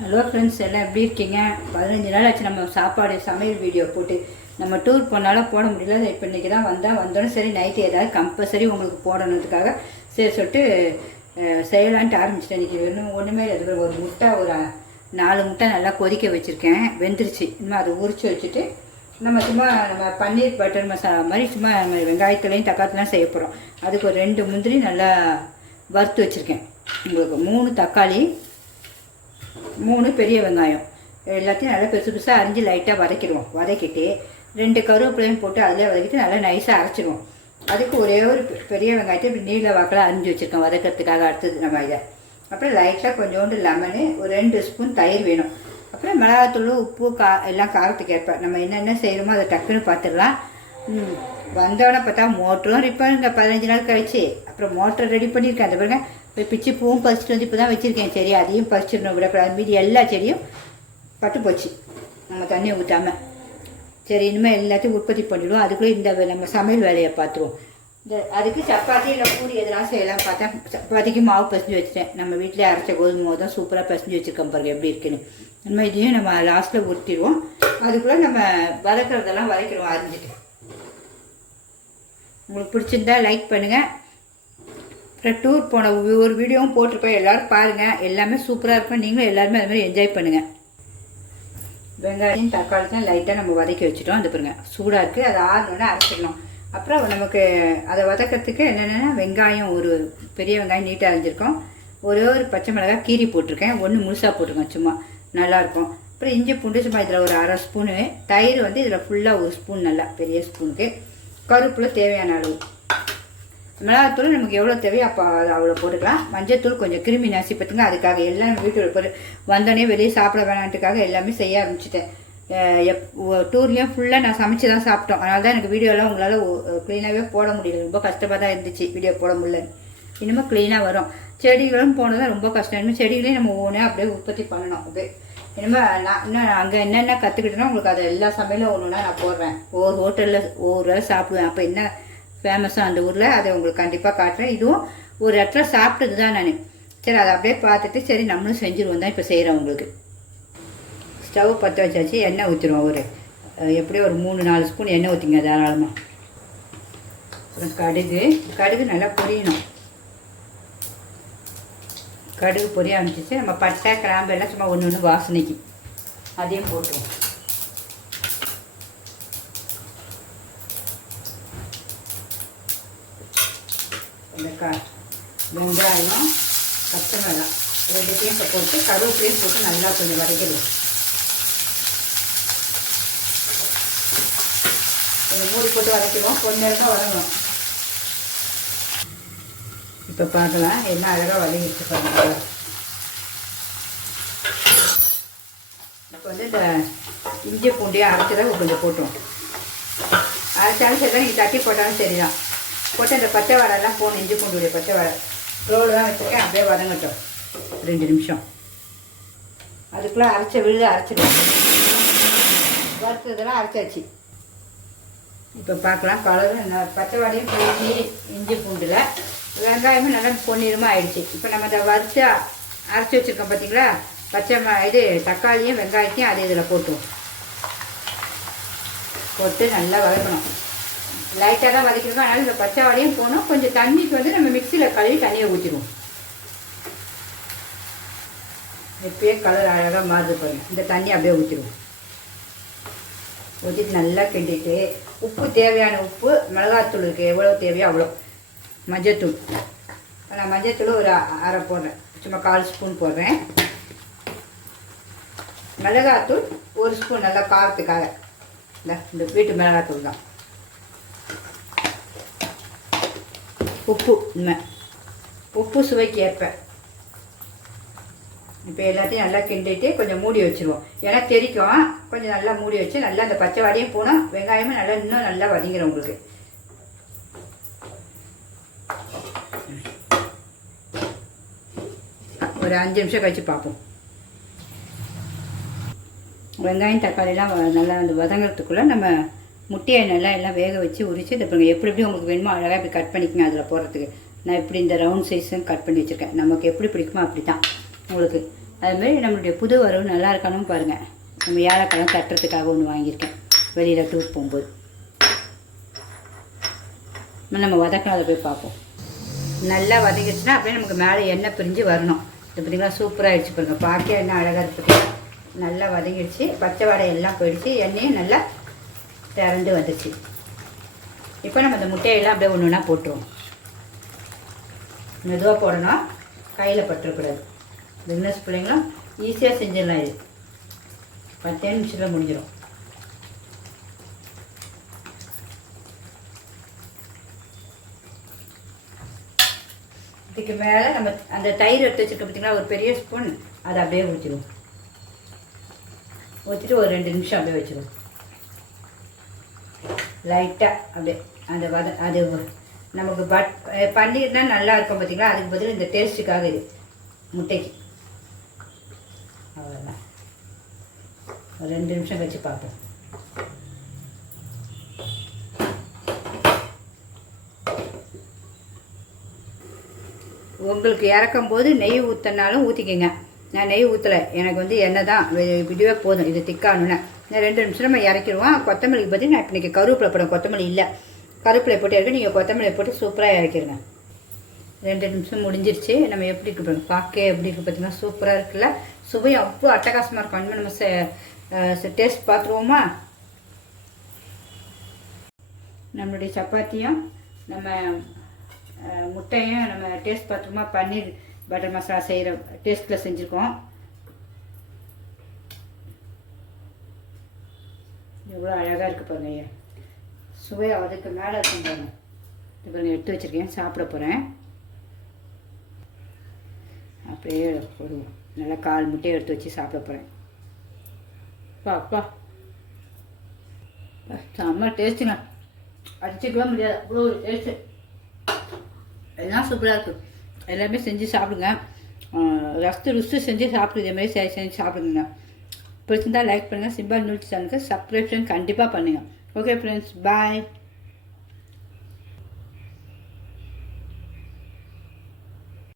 Hello friends, எல்லாம் எப்படி இருக்கீங்க? 15 நாள் ஆச்சு நம்ம சாப்பாடு சமையல் வீடியோ போட்டு. நம்ம டூர் போனாலும் போட முடியல. இப்போ இன்றைக்கி தான் வந்தோடனே சரி நைட்டு ஏதாவது கம்பல்சரி உங்களுக்கு போடணுன்றதுக்காக சரி சொல்லிட்டு செய்யலான்ட்டு ஆரம்பிச்சிட்டேன். இன்றைக்கி ஒன்றுமே இல்லை. ஒரு முட்டை, ஒரு 4 முட்டை நல்லா கொதிக்க வச்சுருக்கேன். வெந்துருச்சு. இன்னும் அதை உரிச்சு வச்சுட்டு நம்ம பன்னீர் பட்டர் மசாலா மாதிரி நம்ம வெங்காயத்துலேயும் தக்காளிலாம் செய்ய போகிறோம். அதுக்கு ஒரு 2 முந்திரி நல்லா வறுத்து வச்சுருக்கேன். உங்களுக்கு 3 தக்காளி, 3 பெரிய வெங்காயம் எல்லாத்தையும் நல்லா பெருசு பெருசாக அரிஞ்சு லைட்டாக வதக்கிட்டு 2 கருவேப்பிலையும் போட்டு அதில் வதக்கிட்டு நல்லா நைஸாக அரைச்சிடுவோம். அதுக்கு ஒரே ஒரு பெரிய வெங்காயத்தை இப்படி நீல வாக்கில் அரிஞ்சு வச்சுருக்கேன் வதக்கிறதுக்காக. அடுத்தது நம்ம இதை அப்புறம் லைட்டாக கொஞ்சோண்டு லெமனு, ஒரு 2 ஸ்பூன் தயிர் வேணும். அப்புறம் மிளகாத்தூள், உப்பு, எல்லாம் காரத்துக்கு ஏற்ப நம்ம என்னென்ன செய்கிறோமோ அதை டக்குன்னு பார்த்துடலாம். வந்தோடனே பார்த்தா மோட்டரும் ரிப்பேருங்க 15 நாள் கழிச்சு. அப்புறம் மோட்டர் ரெடி பண்ணியிருக்கேன். அந்த பாருங்க, இப்போ பிச்சு பூவும் பறிச்சுட்டு வந்து இப்போ தான் வச்சுருக்கேன். சரி, அதையும் பறிச்சிடணும், விடக்கூடாது. மீதி எல்லா செடியும் பட்டு போச்சு நம்ம தண்ணி ஊற்றாமல். சரி, இனிமேல் எல்லாத்தையும் உற்பத்தி பண்ணிவிடுவோம். அதுக்குள்ளே இந்த நம்ம சமையல் வேலையை பார்த்துருவோம். அதுக்கு சப்பாத்தி இல்லை பூரி எதெல்லாம் செய்யலாம் பார்த்தா சப்பாத்திக்கு மாவு பசஞ்சு வச்சுட்டேன். நம்ம வீட்டிலே அரைச்ச கோதுமை தான் சூப்பராக பசஞ்சு வச்சுருக்கோம். பாருங்க எப்படி இருக்குன்னு. நம்ம இதையும் நம்ம லாஸ்ட்டில் ஊற்றிடுவோம். அதுக்குள்ளே நம்ம வதக்கிறதெல்லாம் வதக்கிடுவோம் அரிஞ்சிட்டு. உங்களுக்கு பிடிச்சிருந்தா லைக் பண்ணுங்கள். அப்புறம் டூர் போன ஒரு வீடியோவும் போட்டிருப்பேன், எல்லோரும் பாருங்கள். எல்லாமே சூப்பராக இருக்கும். நீங்களும் எல்லாருமே அது மாதிரி என்ஜாய் பண்ணுங்கள். வெங்காயம் தக்காளி தான் லைட்டாக நம்ம வதக்கி வச்சுட்டோம். அது பாருங்க சூடாக இருக்குது. அதை ஆறணுன்னா அரைச்சிடணும். அப்புறம் நமக்கு அதை வதக்கிறதுக்கு என்னென்னா வெங்காயம், ஒரு பெரிய வெங்காயம் நீட்டாக அரைஞ்சிருக்கோம். ஒரு பச்சை மிளகாய் கீரி போட்டிருக்கேன். 1 முழுசாக போட்டிருக்கேன், சும்மா நல்லாயிருக்கும். அப்புறம் இஞ்சி பூண்டு சும்மா இதில் ஒரு 1/2 ஸ்பூனு. தயிர் இதில் ஃபுல்லாக 1 ஸ்பூன், நல்லா பெரிய ஸ்பூனுக்கு. கருவேப்பிலை தேவையான அளவு. மிளகாத்தூள் நமக்கு எவ்வளோ தேவையோ அப்போ அதை அவ்வளோ போட்டுக்கலாம். மஞ்சத்தூள் கொஞ்சம் கிருமி நாசி பார்த்துங்க. அதுக்காக எல்லாம் வீட்டில் போய் வந்தோடனே வெளியே சாப்பிட வேணான்ட்டுக்காக எல்லாமே செய்ய ஆரம்பிச்சிட்டேன். டூர்லேயும் ஃபுல்லாக நான் சமைச்சு தான் சாப்பிட்டோம். அதனால தான் எனக்கு வீடியோலாம் உங்களால் க்ளீனாகவே போட முடியல. ரொம்ப கஷ்டமாக தான் இருந்துச்சு வீடியோ போட முடியல. இனிமேல் க்ளீனாக வரும். செடிகளும் போனதான் ரொம்ப கஷ்டம். இனிமேல் செடிகளையும் நம்ம ஒவ்வொன்றே அப்படியே உற்பத்தி பண்ணணும். அப்படியே இனிமேல் நான் இன்னும் அங்கே என்னென்ன கற்றுக்கிட்டேன்னா உங்களுக்கு அதை எல்லா சமையலும் ஒன்றுனா நான் போடுறேன். ஒவ்வொரு ஹோட்டலில் ஒவ்வொரு வேலை சாப்பிடுவேன். அப்போ என்ன ஃபேமஸாக அந்த ஊரில் அதை உங்களுக்கு கண்டிப்பாக காட்டுறேன். இதுவும் ஒரு இடத்துல சாப்பிட்டது தான் நான். சரி, அதை அப்படியே பார்த்துட்டு சரி நம்மளும் செஞ்சுருவோம் தான் இப்போ செய்கிறேன். உங்களுக்கு ஸ்டவ் பற்ற வச்சாச்சு. எண்ணெய் ஊற்றிடுவோம். எப்படியும் ஒரு 3-4 ஸ்பூன் எண்ணெய் ஊற்றிங்க தாராளமாக. அப்புறம் கடுகு நல்லா பொரியணும். கடுகு பொரிய ஆரம்பிச்சிச்சு. நம்ம பட்டை கிராம்பு எல்லாம் சும்மா ஒன்று வாசனைக்கு அதையும் போட்டுருவோம். இந்த வெங்காயம், பச்சை மிளகாய் 2த்தையும் போட்டு கருவேப்பிலையும் போட்டு நல்லா கொஞ்சம் வதக்கிடுவோம். கொஞ்சம் மூடி போட்டு வதக்கிடுவோம். கொஞ்சம் நேரம் வதங்கணும். இப்போ பார்க்கலாம் என்ன அழகாக வதங்கிட்டு பாருங்க. இப்போ இந்த இஞ்சி பூண்டியை அரைச்சதாக கொஞ்சம் போட்டுருவோம். அரைச்சாலும் சரி தான், நீங்கள் தட்டி போட்டாலும் சரிதான். போட்டு அந்த பச்சை வடைலாம் போகணும். இஞ்சி பூண்டுடைய பச்சை வடை ரோடு தான் வச்சுருக்கேன். அப்படியே வதங்கட்டும் 2 நிமிஷம். அதுக்குள்ளே அரைச்சிடுவோம். வறுத்ததெல்லாம் அரைச்சாச்சு. இப்போ பார்க்கலாம் கலர் பச்சை வடையும் போய் இஞ்சி பூண்டில் வெங்காயமும் நல்லா பொன்னிறமாக ஆயிடுச்சு. இப்போ நம்ம அதை வறுத்து அரைச்சி வச்சுருக்கோம் பார்த்தீங்களா, பச்சை தக்காளியும் வெங்காயத்தையும் அதை இதில் போட்டு நல்லா வதக்கணும். லைட்டாக தான் வதக்கிடுவோம். அதனால் இந்த பச்சை வடையும் போகணும். கொஞ்சம் தண்ணிக்கு நம்ம மிக்சியில் கழுவி தண்ணியை ஊற்றிடுவோம். இப்பயே கலர் அழகாக மாறுது பாருங்க. இந்த தண்ணி அப்படியே ஊற்றிடுவோம். ஊற்றிட்டு நல்லா கிண்டிட்டு உப்பு தேவையான உப்பு, மிளகாத்தூளுக்கு எவ்வளோ தேவையோ அவ்வளோ, மஞ்சத்தூள் நான் மஞ்சத்தூள் ஒரு 1/2 போடுறேன். சும்மா 1/4 ஸ்பூன் போடுறேன். மிளகாத்தூள் 1 ஸ்பூன் நல்லா காரத்துக்காக. இந்த வீட்டு மிளகாத்தூள் தான். உப்பு சுவைக்கு ஏற்ப. இப்போ எல்லாத்தையும் நல்லா கிண்டிட்டு கொஞ்சம் மூடி வச்சுருவோம். ஏன்னா தெரிக்கும். கொஞ்சம் நல்லா மூடி வச்சு நல்லா அந்த பச்சை வடையும் போனோம். வெங்காயமும் நல்லா இன்னும் நல்லா வதங்கிடும் உங்களுக்கு. ஒரு 5 நிமிஷம் கழிச்சு பார்ப்போம். வெங்காயம் தக்காளிலாம் நல்லா அந்த வதங்கிறதுக்குள்ளே நம்ம முட்டையை நல்லா எல்லாம் வேக வச்சு உரித்து இதை பாருங்கள். எப்படி உங்களுக்கு வேணுமோ அழகாக இப்படி கட் பண்ணிக்கங்க. அதில் போடுறதுக்கு நான் இப்படி இந்த ரவுண்ட் சைஸும் கட் பண்ணி வச்சுருக்கேன். நமக்கு எப்படி பிடிக்குமோ அப்படி தான். உங்களுக்கு அதுமாரி நம்மளுடைய புது வரவு நல்லா இருக்கணும் பாருங்கள். நம்ம ஏலக்காலம் தட்டுறதுக்காக ஒன்று வாங்கியிருக்கேன் வெளியில் டூர் போகும்போது. நம்ம வதக்கலாம், அதை போய் பார்ப்போம். நல்லா வதங்கிடுச்சுன்னா அப்படியே நமக்கு மேலே எண்ணெய் பிரிஞ்சு வரணும். இது பார்த்திங்கன்னா சூப்பராக ஆகிடுச்சு பாருங்கள். பார்க்க எண்ணெய் அழகாக இருக்குது. நல்லா வதங்கிடுச்சு, பச்சை வாடை எல்லாம் போயிடுச்சு, எண்ணெயும் நல்லா திறந்து வந்துடுச்சு. இப்போ நம்ம இந்த முட்டையெல்லாம் அப்படியே ஒன்று ஒன்றா போட்டுருவோம். மெதுவாக போடணும், கையில் பற்றக்கூடாது. பிஸ்னஸ் பிள்ளைங்களும் ஈஸியாக செஞ்சிடலாம். இது 10 நிமிஷத்தில் முடிஞ்சிடும். இதுக்கு மேலே நம்ம அந்த தயிர் எடுத்து வச்சுருக்க பார்த்திங்கன்னா ஒரு பெரிய ஸ்பூன், அதை அப்படியே ஊற்றிடுவோம். ஊற்றிட்டு ஒரு 2 நிமிஷம் அப்படியே வச்சுருவோம். லைட்டாக அப்படியே அந்த அது நமக்கு பன்னீர்னா நல்லா இருக்கும் பார்த்திங்களா. அதுக்கு பதில் இந்த டேஸ்ட்டுக்காக இது முட்டைக்கு. அவ்வளோதான். ஒரு 2 நிமிஷம் கழிச்சு பார்ப்போம். உங்களுக்கு இறக்கும் போது நெய் ஊற்றினாலும் ஊற்றிக்கங்க. நான் நெய் ஊற்றலை, எனக்கு எண்ணெய் தான் இதுவே போதும். இது திக்கானுன்னு நான் 2 நிமிஷம் நம்ம இறக்கிடுவோம். கொத்தமல்லிக்கு பற்றி நான் இன்றைக்கி கருவேப்பிலை போடுறேன். கொத்தமல்லி இல்லை, கருவேப்பிலை போட்டு இறக்கி நீங்கள் கொத்தமல்லி போட்டு சூப்பராக இறக்கிடுங்க. 2 நிமிஷம் முடிஞ்சிருச்சு. நம்ம எப்படி இருக்கு பாருங்க, பார்க்க எப்படி இருக்குது பார்த்தீங்கன்னா சூப்பராக இருக்குல்ல. சுவை அவ்வளோ அட்டகாசமாக இருக்கும். இனிமேல் நம்ம டேஸ்ட் பார்த்துருவோமா? நம்மளுடைய சப்பாத்தியும் நம்ம முட்டையும் நம்ம டேஸ்ட் பார்த்துருமா. பன்னீர் பட்டர் மசாலா செய்கிற டேஸ்ட்டில் செஞ்சுருக்கோம். எவ்வளோ அழகாக இருக்குது பாருங்க. சுவை அதுக்கு மேலே இருக்கும் பாருங்க. இது பாருங்க, எடுத்து வச்சுருக்கேன், சாப்பிட போகிறேன். அப்படியே ஒரு நல்லா 4 முட்டையை எடுத்து வச்சு சாப்பிட போகிறேன். அப்பா செம்ம டேஸ்ட்டுங்க, அடிச்சுக்கலாம் முடியாது, அவ்வளோ ஒரு டேஸ்ட்டு. எல்லாம் சூப்பராக இருக்குது. எல்லாமே செஞ்சு சாப்பிடுங்க. ருசி செஞ்சு சாப்பிடுங்க. இதேமாதிரி செஞ்சு சாப்பிடுங்க. பிடிச்சிருந்தா லைக் பண்ணுங்கள். சிம்பா நியூஸ் சேனலுக்கு சப்ஸ்கிரிப்ஷன் கண்டிப்பாக பண்ணுங்கள். ஓகே ஃப்ரெண்ட்ஸ், பாய்.